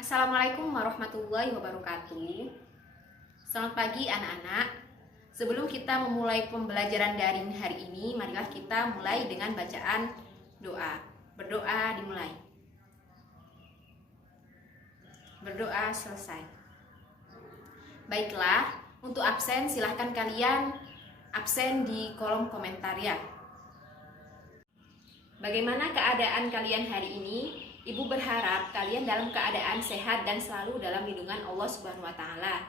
Assalamualaikum warahmatullahi wabarakatuh. Selamat pagi anak-anak. Sebelum kita memulai pembelajaran daring hari ini, marilah kita mulai dengan bacaan doa. Berdoa dimulai. Berdoa selesai. Baiklah, untuk absen silahkan kalian absen di kolom komentar ya. Bagaimana keadaan kalian hari ini? Ibu berharap kalian dalam keadaan sehat dan selalu dalam lindungan Allah Subhanahu wa Ta'ala.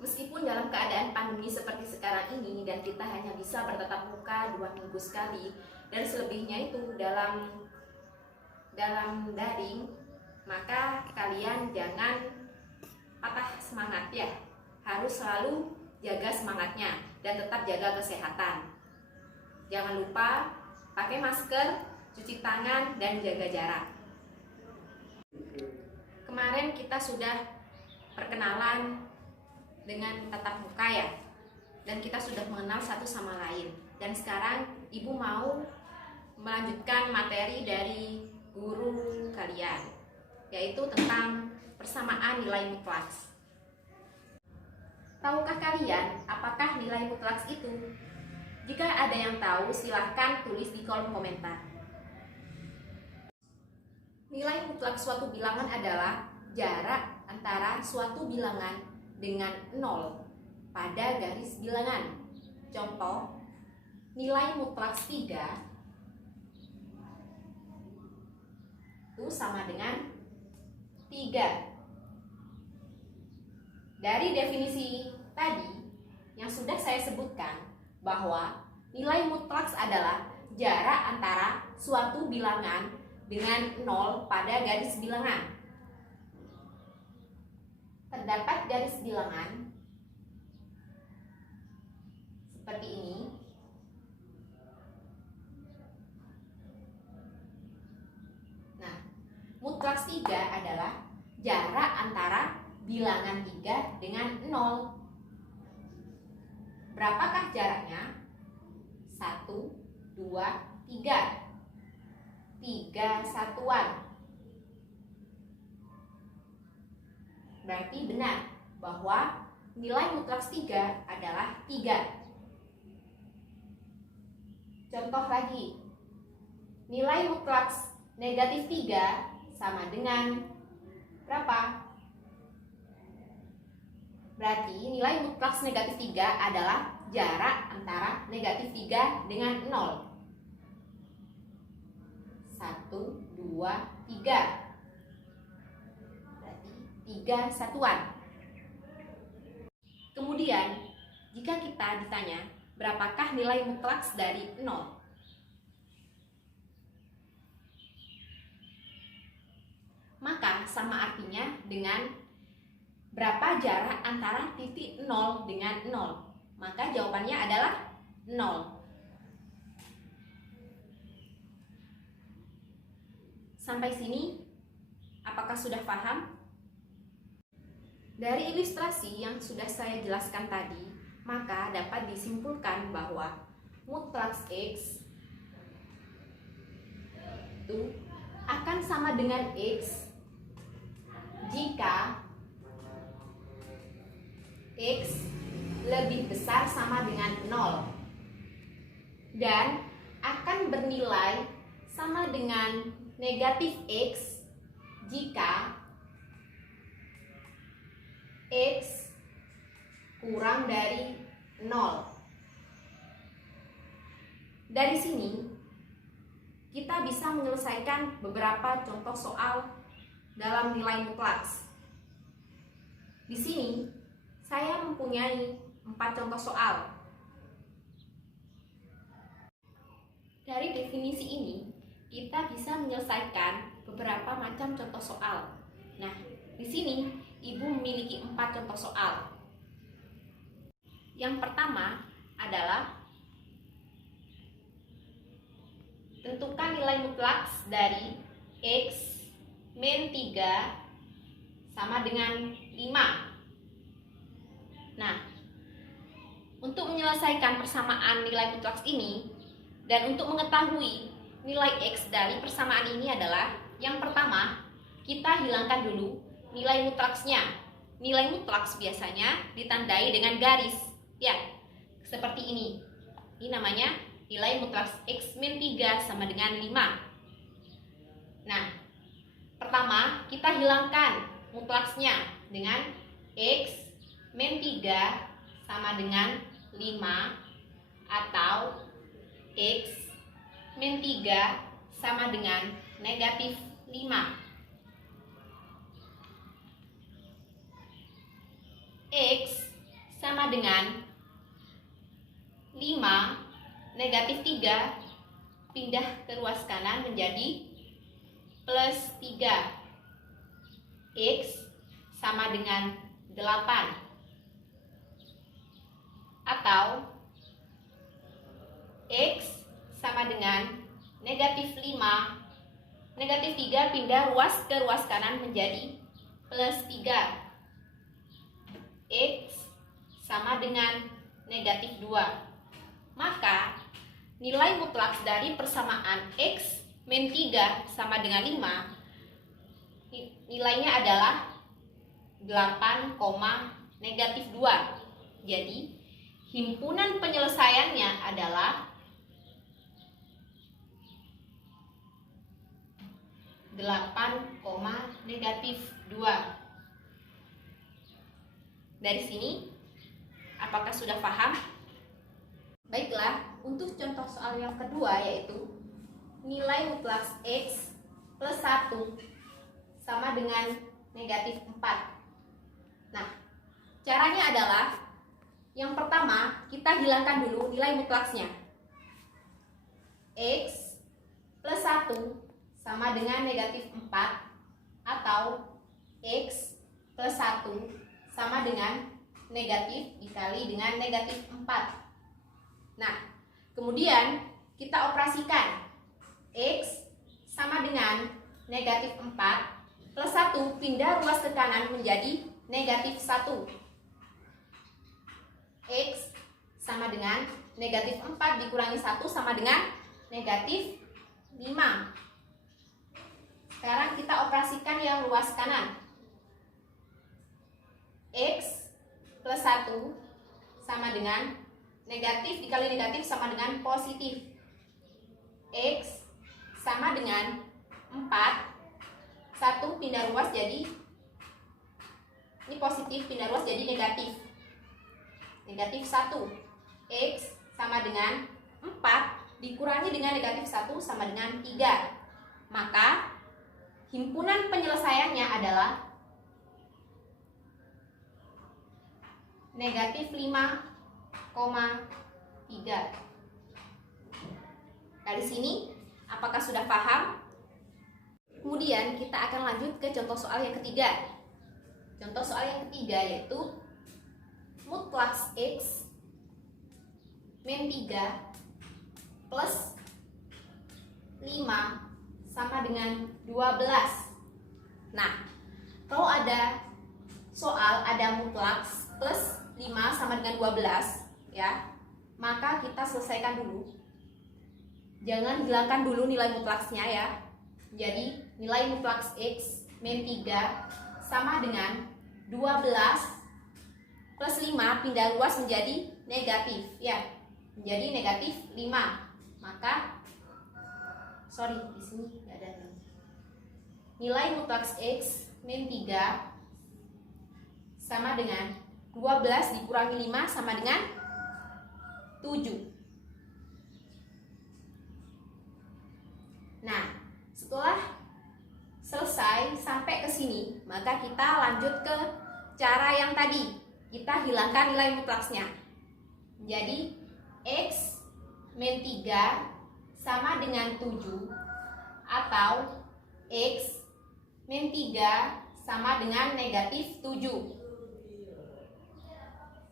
Meskipun dalam keadaan pandemi seperti sekarang ini dan kita hanya bisa bertatap muka 2 minggu sekali dan selebihnya itu dalam daring, maka kalian jangan patah semangat ya. Harus selalu jaga semangatnya dan tetap jaga kesehatan. Jangan lupa pakai masker, cuci tangan, dan jaga jarak. Kemarin kita sudah perkenalan dengan tatap muka ya, dan kita sudah mengenal satu sama lain. Dan sekarang Ibu mau melanjutkan materi dari guru kalian, yaitu tentang persamaan nilai mutlaks. Tahukah kalian apakah nilai mutlaks itu? Jika ada yang tahu, silahkan tulis di kolom komentar. Nilai mutlak suatu bilangan adalah jarak antara suatu bilangan dengan 0 pada garis bilangan. Contoh, nilai mutlaks 3 itu sama dengan 3. Dari definisi tadi yang sudah saya sebutkan, bahwa nilai mutlaks adalah jarak antara suatu bilangan dengan 0 pada garis bilangan. Terdapat garis bilangan seperti ini. Nah, mutlaks 3 adalah jarak antara bilangan 3 dengan 0. Berapakah jaraknya? 1, 2, 3. 3 satuan. Berarti benar bahwa nilai mutlaks 3 adalah 3. Contoh lagi. Nilai mutlaks negatif 3 sama dengan berapa? Berarti nilai mutlaks negatif 3 adalah jarak antara negatif 3 dengan 0. 1, 2, 3. Berarti 3 satuan. Kemudian, jika kita ditanya berapakah nilai mutlaks dari 0? Maka sama artinya dengan berapa jarak antara titik 0 dengan 0? Maka jawabannya adalah 0. Sampai sini, apakah sudah paham? Dari ilustrasi yang sudah saya jelaskan tadi, maka dapat disimpulkan bahwa mutlaks X itu akan sama dengan X jika X lebih besar sama dengan 0 dan akan bernilai sama dengan negatif X jika X kurang dari 0. Dari sini kita bisa menyelesaikan beberapa contoh soal dalam nilai mutlaks. Di sini saya mempunyai 4 contoh soal. Dari definisi ini, kita bisa menyelesaikan beberapa macam contoh soal. Nah, di sini Ibu memiliki 4 contoh soal. Yang pertama adalah tentukan nilai mutlaks dari X min 3 sama dengan 5. Nah, untuk menyelesaikan persamaan nilai mutlaks ini dan untuk mengetahui nilai X dari persamaan ini adalah Yang pertama, kita hilangkan dulu nilai mutlaksnya. Nilai mutlaks biasanya ditandai dengan garis. Ya, seperti ini. Ini namanya nilai mutlaks X min 3 sama dengan 5. Nah, pertama kita hilangkan mutlaksnya dengan X min 3 sama dengan 5 atau X min 3 sama dengan negatif 5. X sama dengan 5 negatif 3 pindah ke ruas kanan menjadi plus 3. X sama dengan 8 atau X sama dengan negatif 5 negatif 3 pindah ruas ke ruas kanan menjadi plus 3. X sama dengan negatif 2. Maka nilai mutlaks dari persamaan X min 3 sama dengan 5 nilainya adalah 8, negatif 2. Jadi himpunan penyelesaiannya adalah 8, negatif 2. Dari sini, apakah sudah paham? Baiklah, untuk contoh soal yang kedua yaitu nilai mutlaks X plus 1 sama dengan negatif 4. Nah, caranya adalah yang pertama, kita hilangkan dulu nilai mutlaksnya. X plus 1 sama dengan negatif 4 atau X plus 1 sama dengan negatif dikali dengan negatif 4. Nah, kemudian kita operasikan X sama dengan negatif 4 plus 1 pindah ruas ke kanan menjadi negatif 1. X sama dengan negatif 4 dikurangi 1 sama dengan negatif 5. Sekarang kita operasikan yang ruas kanan. X plus 1 sama dengan negatif dikali negatif sama dengan positif. X sama dengan 4. 1 pindah ruas jadi ini positif, pindah ruas jadi negatif. Negatif 1. X sama dengan 4 dikurangi dengan negatif 1 sama dengan 3. Maka himpunan penyelesaiannya adalah negatif 5,3. Dari sini, apakah sudah paham? Kemudian kita akan lanjut ke contoh soal yang ketiga. Contoh soal yang ketiga yaitu mutlaks X min 3 plus 5 sama dengan 12. Nah, kalau ada soal ada mutlaks plus 5 sama dengan 12 ya, maka kita selesaikan dulu. Jangan hilangkan dulu nilai mutlaksnya ya. Jadi nilai mutlaks X min 3 sama dengan 12 plus 5 pindah ruas menjadi negatif ya. Menjadi negatif 5. Maka di sini nggak ada nilai mutlaks X min 3 sama dengan 12 dikurangi 5 sama dengan 7. Nah, setelah selesai sampai ke sini, maka kita lanjut ke cara yang tadi. Kita hilangkan nilai mutlaksnya. Jadi X min 3 sama dengan 7 atau X min 3 sama dengan negatif 7.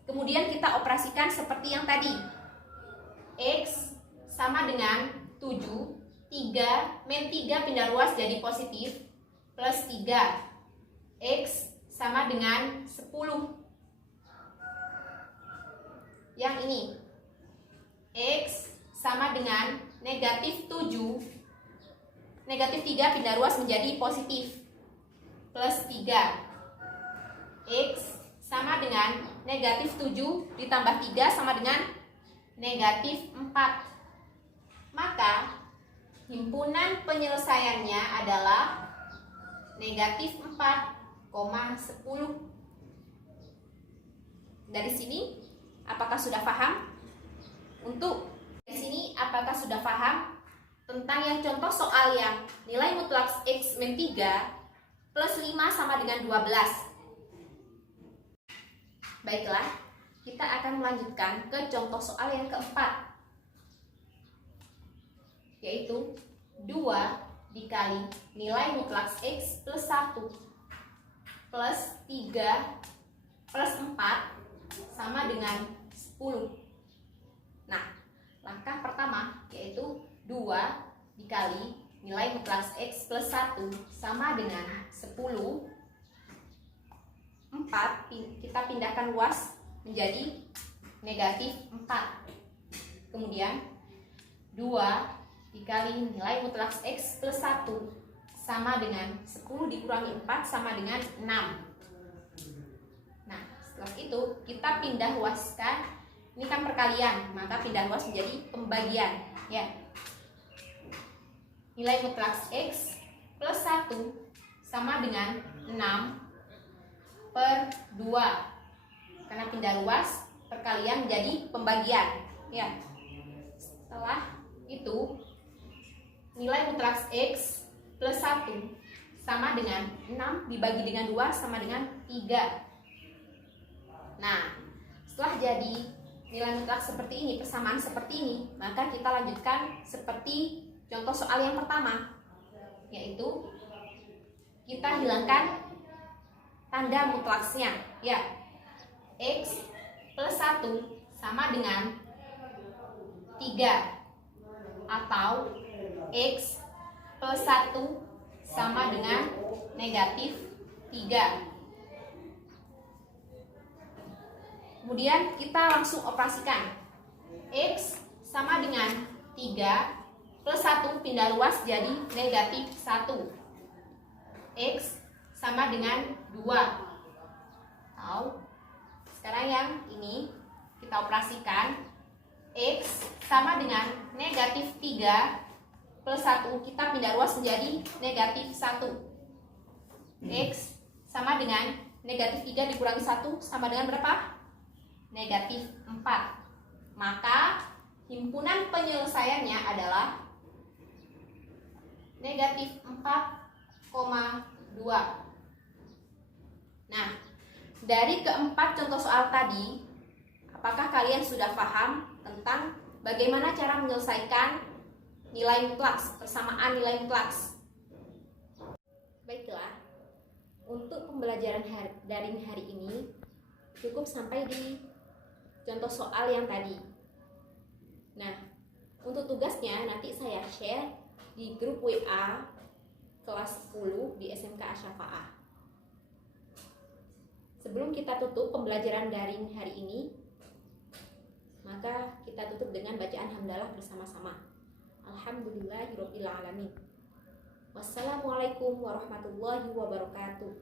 Kemudian kita operasikan seperti yang tadi. X sama dengan 7, 3 min 3 pindah ruas jadi positif, plus 3. X sama dengan 10. Yang ini. X sama dengan negatif 7 negatif 3 pindah ruas menjadi positif. Plus 3. X sama dengan negatif 7 ditambah 3 sama dengan negatif 4. Maka himpunan penyelesaiannya adalah negatif 4,10. Dari sini, apakah sudah paham? Dari sini, apakah sudah paham tentang yang contoh soal yang nilai mutlak X min 3 plus 5 sama dengan 12? Baiklah, kita akan melanjutkan ke contoh soal yang keempat, yaitu 2 dikali nilai mutlak X plus 1 plus 3 plus 4 sama dengan 10. Nah, langkah pertama yaitu 2 dikali nilai mutlak X plus 1 sama dengan 10. 4 kita pindahkan ruas menjadi negatif 4. Kemudian 2 dikali nilai mutlak X plus 1 sama dengan 10 dikurangi 4 sama dengan 6. Nah, setelah itu kita pindah ruaskan. Ini kan perkalian, maka pindah ruas menjadi pembagian, ya. Nilai mutlak X plus 1 sama dengan 6/2. Karena pindah ruas, perkalian menjadi pembagian, ya. Setelah itu nilai mutlak X plus 1 sama dengan 6 dibagi dengan 2 sama dengan 3. Nah, setelah jadi nilai mutlak seperti ini, persamaan seperti ini, maka kita lanjutkan seperti contoh soal yang pertama, yaitu kita hilangkan tanda mutlaksnya, ya. X plus 1 sama dengan 3 atau X plus 1 sama dengan negatif 3. Kemudian kita langsung operasikan. X sama dengan 3 plus 1 pindah ruas jadi negatif 1. X sama dengan 2. Atau sekarang yang ini kita operasikan. X sama dengan negatif 3 plus 1 kita pindah ruas menjadi negatif 1. X sama dengan negatif 3 dikurangi 1 sama dengan berapa? Negatif 4. Maka himpunan penyelesaiannya adalah negatif 4,2. Nah, dari keempat contoh soal tadi, apakah kalian sudah paham tentang bagaimana cara menyelesaikan nilai mutlak, persamaan nilai mutlak? Baiklah, untuk pembelajaran daring hari ini cukup sampai di contoh soal yang tadi. Nah, untuk tugasnya nanti saya share di grup WA kelas 10 di SMK Asy-Syafa'ah. Sebelum kita tutup pembelajaran daring hari ini, maka kita tutup dengan bacaan hamdalah bersama-sama. Alhamdulillahirabbil alamin. Wassalamualaikum warahmatullahi wabarakatuh.